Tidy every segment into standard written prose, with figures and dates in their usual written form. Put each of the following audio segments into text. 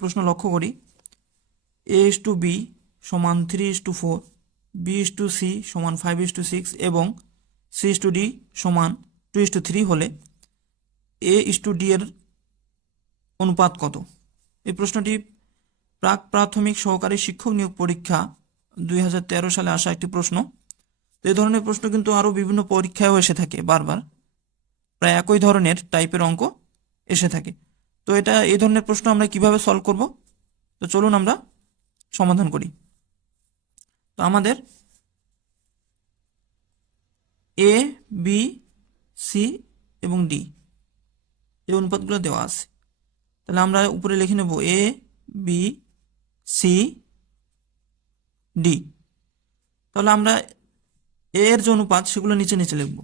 প্রশ্ন লক্ষ্য করি a:b সমান 3:4, b:c সমান 5:6 এবং c:d সমান 2:3 হলে a:d এর অনুপাত কত? এই প্রশ্নটি প্রাক প্রাথমিক সহকারী শিক্ষক নিয়োগ পরীক্ষা 2013 সালে আসা একটি প্রশ্ন। তো এই ধরনের প্রশ্ন কিন্তু আরও বিভিন্ন পরীক্ষায়ও এসে থাকে, বারবার প্রায় একই ধরনের টাইপের অঙ্ক এসে থাকে। তো এই ধরনের প্রশ্ন আমরা কিভাবে সলভ করব? তো চলুন আমরা সমাধান করি। তো আমাদের এ, বি, সি এবং ডি এই অনুপাতগুলো দেওয়া আছে। তাহলে আমরা উপরে লিখে নেব এ, বি, সি, ডি। তাহলে আমরা এ এর যে অনুপাত সেগুলো নিচে নিচে লিখব।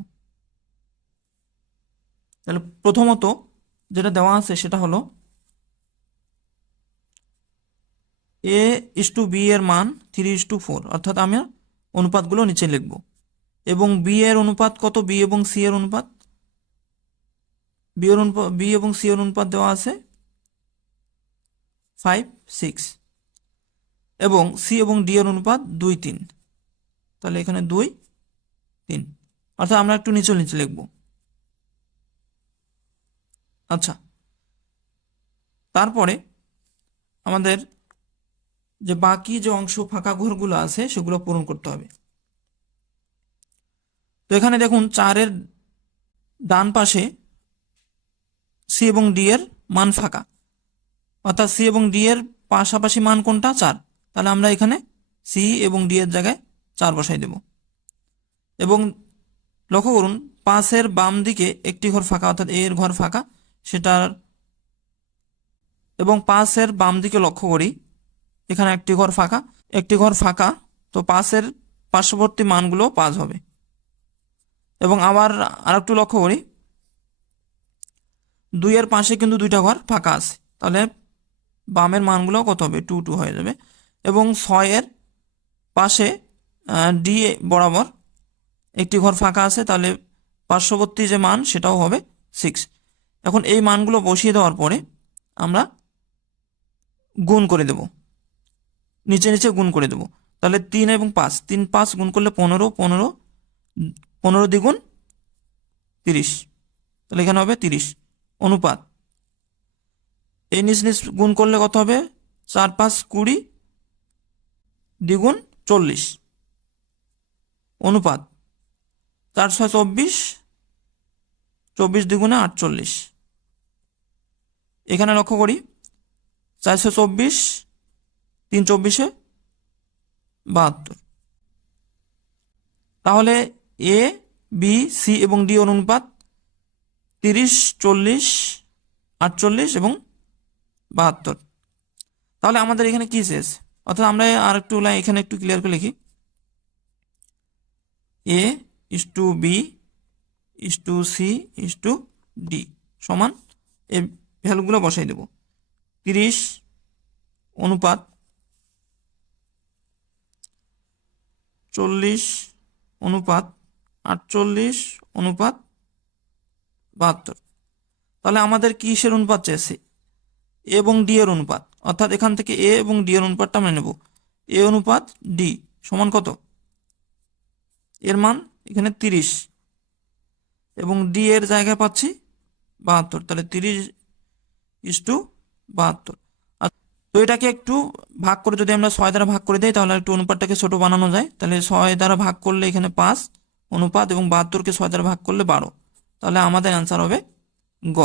তাহলে প্রথমত যেটা দেওয়া আছে সেটা হলো a:b এর মান 3:4, অর্থাৎ আমি অনুপাতগুলো নিচে লিখব। এবং বি এর অনুপাত কত? বি এবং সি এর অনুপাত, বি এবং সি এর অনুপাত দেওয়া আছে 5:6 এবং সি এবং ডি এর অনুপাত 2:3। তাহলে এখানে 2:3, অর্থাৎ আমরা একটু নিচে নিচে লিখব। আচ্ছা, তারপরে আমাদের যে বাকি যে অংশ ফাঁকা ঘরগুলো আছে সেগুলো পূরণ করতে হবে। তো এখানে দেখুন 4-এর ডান পাশে সি এবং ডি এর মান ফাঁকা, অর্থাৎ সি এবং ডি এর পাশাপাশি মান কোনটা? 4। তাহলে আমরা এখানে সি এবং ডি এর জায়গায় 4 বসাই দেব। এবং লক্ষ্য করুন 5-এর বাম দিকে একটি ঘর ফাঁকা, অর্থাৎ এ এর ঘর ফাঁকা সেটার, এবং 5-এর বাম দিকে লক্ষ্য করি এখানে একটি ঘর ফাঁকা, তো 5-এর পার্শ্ববর্তী মানগুলো 5 হবে। এবং আবার আরেকটু লক্ষ্য করি 2-এর পাশে কিন্তু 2টা ঘর ফাঁকা আছে, তাহলে বামের মানগুলো কত হবে? 2 হয়ে যাবে। এবং 6-এর পাশে ডি বরাবর একটি ঘর ফাঁকা আছে, তাহলে পার্শ্ববর্তী যে মান সেটাও হবে 6। এখন এই মানগুলো বসিয়ে দেওয়ার পরে আমরা গুণ করে দেব, নিচে নিচে গুণ করে দেব। তাহলে 3 এবং 5, 3 5 গুণ করলে 15, 15 দ্বিগুণ 30, তাহলে এখানে হবে 30 অনুপাত। এই নিচ নিচ গুণ করলে কত হবে? 4 5 20 দ্বিগুণ 40 অনুপাত 4 6 24, 24 দ্বিগুণে 48। এখানে লক্ষ্য করি 424, 3 24 72। তাহলে এ, বি, সি এবং ডি অনুপাত 30, 40, 48 এবং 72। তাহলে আমাদের এখানে কি শেষ? অর্থাৎ আমরা আর একটু এখানে একটু ক্লিয়ার করে লিখি a:b c:d সমান এই ভ্যালুগুলো বসাই দেব। 30 অনুপাত 40 অনুপাত 48 অনুপাত 72। তাহলে আমাদের কিসের অনুপাত চেয়েছে? এ এবং ডি এর অনুপাত, অর্থাৎ এখান থেকে এ এবং ডি এর অনুপাতটা আমরা নেব। এ অনুপাত ডি সমান কত? এর মান এখানে 30 এবং ডি এর জায়গায় পাচ্ছি 72, তাহলে 30:72। তো এটাকে একটু ভাগ করে যদি আমরা 6 দ্বারা ভাগ করে দিই তাহলে একটু অনুপাতটাকে ছোট বানানো যায়। তাহলে 6 দ্বারা ভাগ করলে এখানে 5 অনুপাত এবং 72কে 6 দ্বারা ভাগ করলে 12, তাহলে আমাদের অ্যান্সার হবে গ।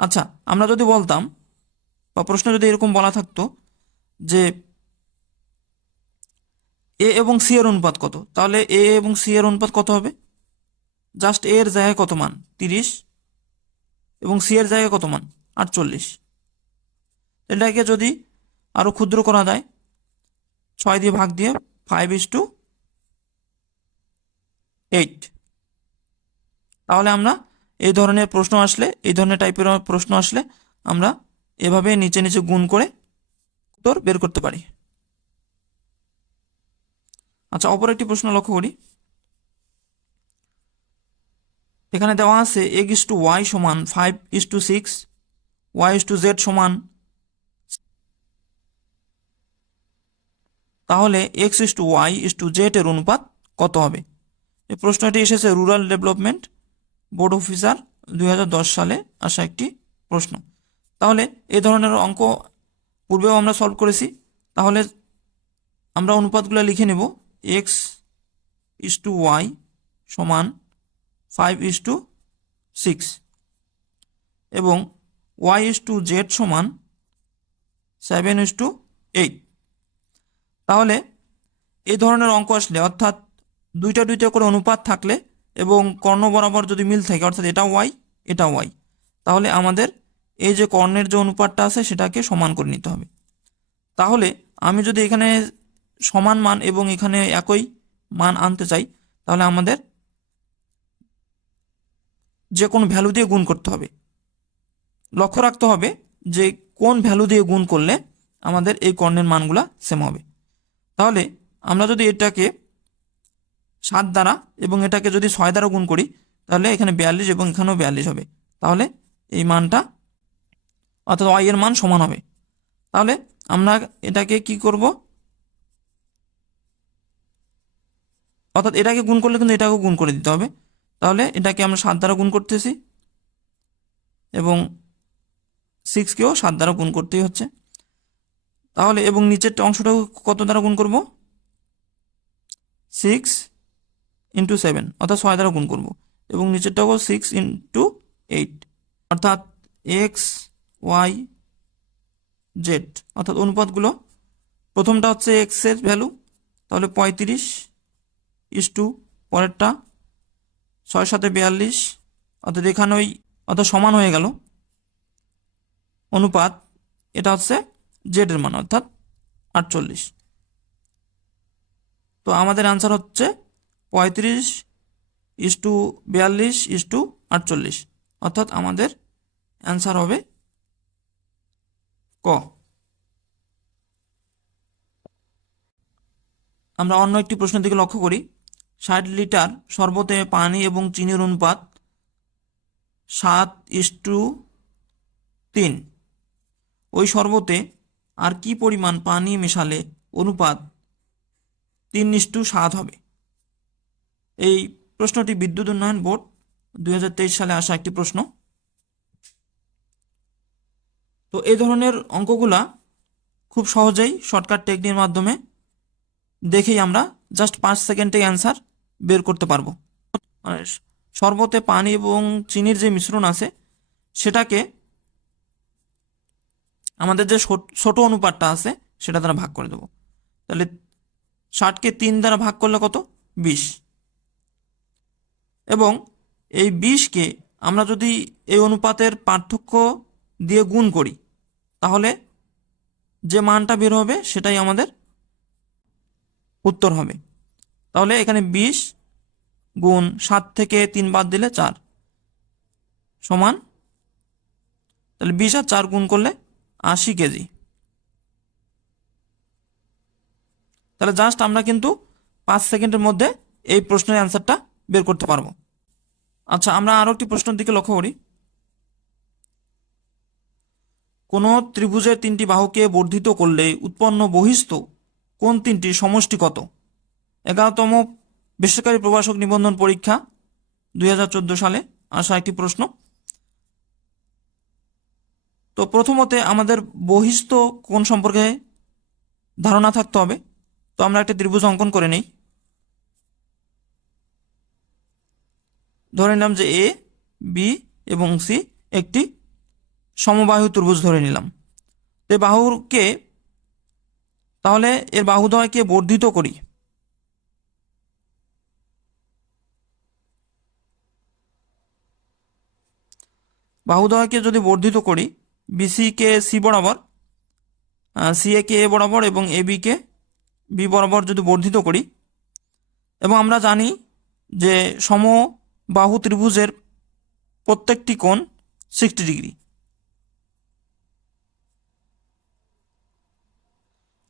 আচ্ছা, আমরা যদি বলতাম বা প্রশ্ন যদি এরকম বলা থাকতো যে এ এবং সি এর অনুপাত কত, তাহলে এ এবং সি এর অনুপাত কত হবে? জাস্ট এ এর জায়গায় কত মান? 30 এবং সি এর জায়গায় কত মান? 48। এটাকে যদি আরো ক্ষুদ্র করা যায় 6 দিয়ে ভাগ দিয়ে 5:8, তাহলে আমরা এই ধরনের টাইপের প্রশ্ন আসলে আমরা এভাবে নিচে নিচে গুণ করে উত্তর বের করতে পারি। আচ্ছা, অপর একটি প্রশ্ন লক্ষ্য করি। এখানে দেওয়া আছে x/y সমান 5:6 y/z সমান, তাহলে x/y/z এর অনুপাত কত হবে? এই প্রশ্নটি এসেছে রুরাল ডেভেলপমেন্ট বোর্ড অফিসার 2010 সালে আসা একটি প্রশ্ন। তাহলে এই ধরনের অঙ্ক পূর্বেও আমরা সলভ করেছি। তাহলে আমরা অনুপাতগুলো লিখে নেব। x/y সমান 5/6 এবং y/z সমান 7/8। তাহলে এই ধরনের অঙ্ক আসলে, অর্থাৎ দুইটা করে অনুপাত থাকলে এবং কর্ণ বরাবর যদি মিল থাকে, অর্থাৎ এটা ওয়াই এটা ওয়াই, তাহলে আমাদের এই যে কর্ণের যে অনুপাতটা আছে সেটাকে সমান করে নিতে হবে। তাহলে আমি যদি এখানে সমান মান এবং এখানে একই মান আনতে চাই, তাহলে আমাদের যে কোনো ভ্যালু দিয়ে গুণ করতে হবে। লক্ষ্য রাখতে হবে যে কোন ভ্যালু দিয়ে গুণ করলে আমাদের এই কর্ণের মানগুলা সেম হবে। তাহলে আমরা যদি এটাকে 7 দ্বারা এবং এটাকে যদি 6 দ্বারা গুণ করি, তাহলে এখানে 42 এবং এখানেও 42 হবে। তাহলে এই মানটা, অর্থাৎ y এর মান সমান হবে। তাহলে আমরা এটাকে কি করব, অর্থাৎ এটাকে গুণ করলে কিন্তু এটাকেও গুণ করে দিতে হবে। তাহলে এটাকে আমরা 7 দ্বারা গুণ করতেছি এবং 6কেও 7 দ্বারা গুণ করতেই হচ্ছে। তাহলে এবং নিচের অংশটাও কত দ্বারা গুণ করব? 6/7, অর্থাৎ 6 দ্বারা গুণ করব এবং নিচেরটাও 6/8, অর্থাৎ x/y/z, অর্থাৎ অনুপাতগুলো প্রথমটা হচ্ছে x এর ভ্যালু, তাহলে 35 পরেরটা 6/7 = 42, অর্থাৎ এখানে অর্থাৎ সমান হয়ে গেল অনুপাত। এটা হচ্ছে z এর মান, অর্থাৎ 48। তো আমাদের আনসার হচ্ছে 35/42/48, অর্থাৎ আমাদের অ্যান্সার হবে ক। আমরা অন্য একটি প্রশ্নের দিকে লক্ষ্য করি। 60 লিটার শরবতে পানি এবং চিনির অনুপাত 7:3। ওই শরবতে আর কি পরিমাণ পানি মেশালে অনুপাত 3:7 হবে? এই প্রশ্নটি বিদ্যুৎ উন্নয়ন বোর্ড 2023 সালে আসা একটি প্রশ্ন। তো এই ধরনের অঙ্কগুলা খুব সহজেই শর্টকাট টেকনিকের মাধ্যমে দেখেই আমরা জাস্ট 5 সেকেন্ডে অ্যান্সার বের করতে পারবো। শরবতে পানি এবং চিনির যে মিশ্রণ আছে সেটাকে আমাদের যে ছোট অনুপাতটা আছে সেটা দ্বারা ভাগ করে দেবো। তাহলে 60কে 3 দ্বারা ভাগ করলে কত? 20। এবং এই 20কে আমরা যদি এই অনুপাতের পার্থক্য দিয়ে গুণ করি, তাহলে যে মানটা বের হবে সেটাই আমাদের উত্তর হবে। তাহলে এখানে 20 গুণ 7 থেকে 3 বাদ দিলে 4 সমান, তাহলে 20 আর 4 গুণ করলে 80 কেজি। তাহলে জাস্ট আমরা কিন্তু 5 সেকেন্ডের মধ্যে এই প্রশ্নের অ্যান্সারটা বের করতে পারবো। আচ্ছা, আমরা আরো একটি প্রশ্নের দিকে লক্ষ্য করি। কোনো ত্রিভুজের 3টি বাহুকে বর্ধিত করলে উৎপন্ন বহিস্থ কোণ 3টির সমষ্টি কত? 11তম বেসরকারি প্রভাষক নিবন্ধন পরীক্ষা 2014 সালে আসা একটি প্রশ্ন। তো প্রথমতে আমাদের বহিস্থ কোণ সম্পর্কে ধারণা থাকতে হবে। তো আমরা একটা ত্রিভুজ অঙ্কন করে নেই। ধরে নিলাম যে এ, বি এবং সি একটি সমবাহু ত্রিভুজ ধরে নিলাম। তো বাহুকে, তাহলে এর বাহুদ্বয়কে বর্ধিত করি। বাহুদ্বয়কে যদি বর্ধিত করি, বিসি কে সি বরাবর, সি এ কে এ বরাবর এবং এ বি কে বি বরাবর যদি বর্ধিত করি, এবং আমরা জানি যে সমবাহু ত্রিভুজের প্রত্যেকটি কোণ 60 ডিগ্রি,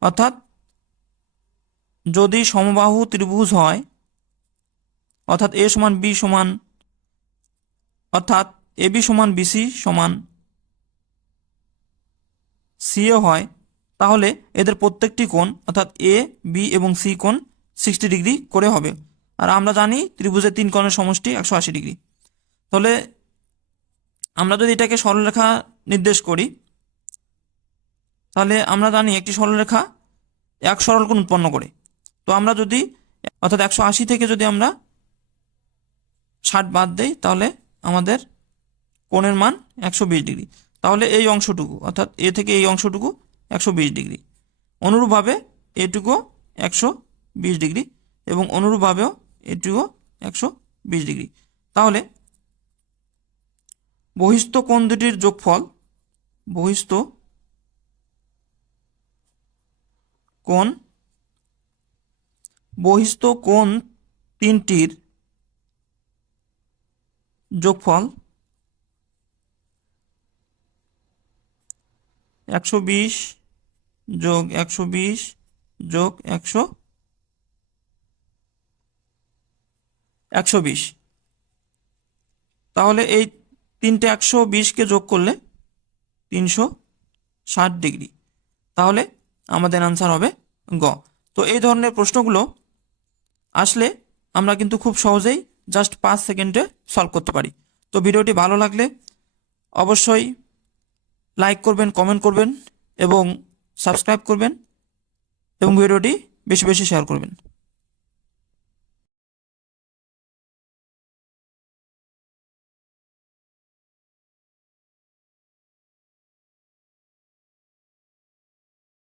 অর্থাৎ যদি সমবাহু ত্রিভুজ হয়, অর্থাৎ এ সমান বি সমান, অর্থাৎ এ বি সমান বিসি সমান সিও হয়, তাহলে এদের প্রত্যেকটি কোণ অর্থাৎ এ, বি এবং সি কোণ 60 ডিগ্রি করে হবে। আর আমরা জানি ত্রিভুজের 3 কোণের সমষ্টি 180 ডিগ্রি। তাহলে আমরা যদি এটাকে সরলরেখা নির্দেশ করি, তাহলে আমরা জানি একটি সরলরেখা এক সরল কোণ উৎপন্ন করে। তো আমরা যদি অর্থাৎ 180 থেকে যদি আমরা 60 বাদ দেই, তাহলে আমাদের কোণের মান 120 ডিগ্রি। তাহলে এই অংশটুকু অর্থাৎ এ থেকে এই অংশটুকু 120 ডিগ্রি। অনুরূপভাবে এটুকু 120 ডিগ্রি এবং অনুরূপভাবেও এটুকু 120 ডিগ্রি। তাহলে বহিস্থ কোণ দুটির যোগফল, বহিস্থ কোণ তিনটির যোগফল 120 যোগ 120 যোগ 120। তাহলে এই তিনটে 120কে যোগ করলে 360 ডিগ্রি। তাহলে আমাদের আনসার হবে গ। তো এই ধরনের প্রশ্নগুলো আসলে আমরা কিন্তু খুব সহজেই জাস্ট 5 সেকেন্ডে সলভ করতে পারি। তো ভিডিওটি ভালো লাগলে অবশ্যই লাইক করবেন, কমেন্ট করবেন এবং সাবস্ক্রাইব করবেন এবং ভিডিওটি বেশি বেশি শেয়ার করবেন।